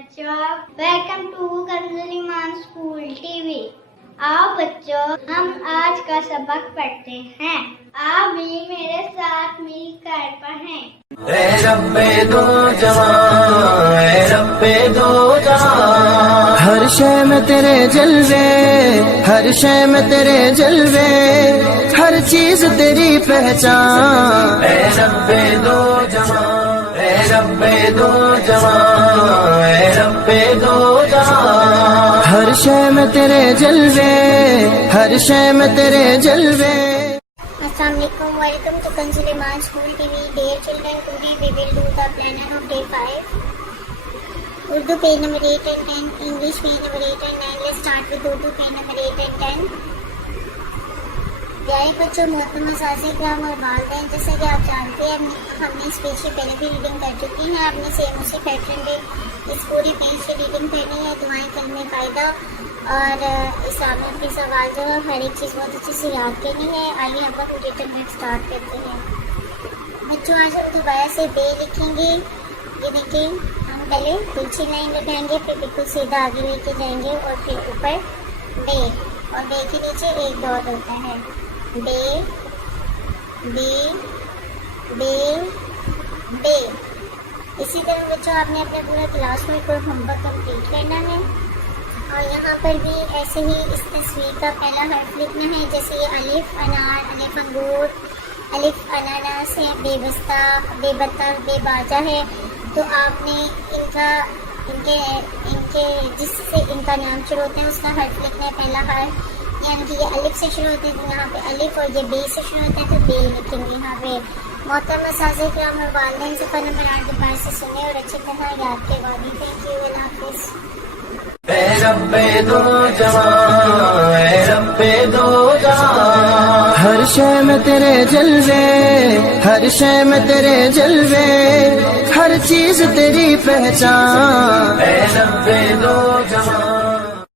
बच्चों, welcome to Kanzul Iman school TV. आओ बच्चों, हम आज का सबक पढ़ते हैं। आप भी मेरे साथ मिलकर पढ़ें। ए रब्बे दो जवां, ए रब्बे दो जवां, हर शय में तेरे जलवे, हर शय में तेरे जलवे, हर चीज तेरी पहचान। ए रब्बे दो जवां, ए रब्बे दो जवां, ए रब्बे दो जवां, हर शय में तेरे जलवे, हर शय में तेरे जलवे। Assalamualaikum, welcome to Kanzul Iman School TV. Dear children, today we will do the planner of day 5. Urdu page number 8 and 10, English page number 8 and 9. Let's start with Urdu page number 8 and 10. प्यारे बच्चों, मोहतरम असातिज़ा किराम और वालिदैन, जैसा कि आप जानते हैं हमने इस पेज की पहले भी रीडिंग कर चुकी हैं। आपने सेम उसी पैटर्न पे इस पूरी पेज की रीडिंग करनी है। दुआएं कलमे कायदा और इस्लाम के सवाल जो है हर एक चीज़ बहुत अच्छे से याद करनी है। आइए हम लोग रिटन वर्क स्टार्ट करते हैं। बच्चों, आज हम दोबारा से बे लिखेंगे। ये देखिए, हम पहले पीछे लाइन लगाएंगे, फिर बिल्कुल सीधा आगे लेके जाएंगे और फिर ऊपर बे, और बे के नीचे एक डॉट होता है। बे बे बे बे। इसी तरह बच्चों आपने अपना पूरा क्लास वर्क और होमवर्क कंप्लीट करना है। और यहाँ पर भी ऐसे ही इस तस्वीर का पहला हर्फ लिखना है। जैसे ये अलिफ अनार, अलिफ अंगूर, अलिफ अनानास है, बेबस्ता, बेबत्ता, बेबाजा है। तो आपने इनका इनके जिससे इनका नाम शुरू होता है उसका हर्फ लिखना है, पहला हर्फ। यानी कि ये अलिफ से शुरू होते हैं तो यहाँ पे अलिफ, और ये बे से शुरू होता है तो बे लिखेंगे यहाँ पे। मोहतरम असातिज़ा किराम और वालिदैन, सफ़र नंबर 8 दोबारा से सुने और अच्छी तरह याद करवाएं। थैंक यू, अल्लाह हाफ़िज़। ए रब्बे दो जवां, ए रब्बे दो जवां, हर शय में तेरे जलवे, हर शय में तेरे जलवे, हर चीज तेरी पहचान। ए रब्बे दो जवां।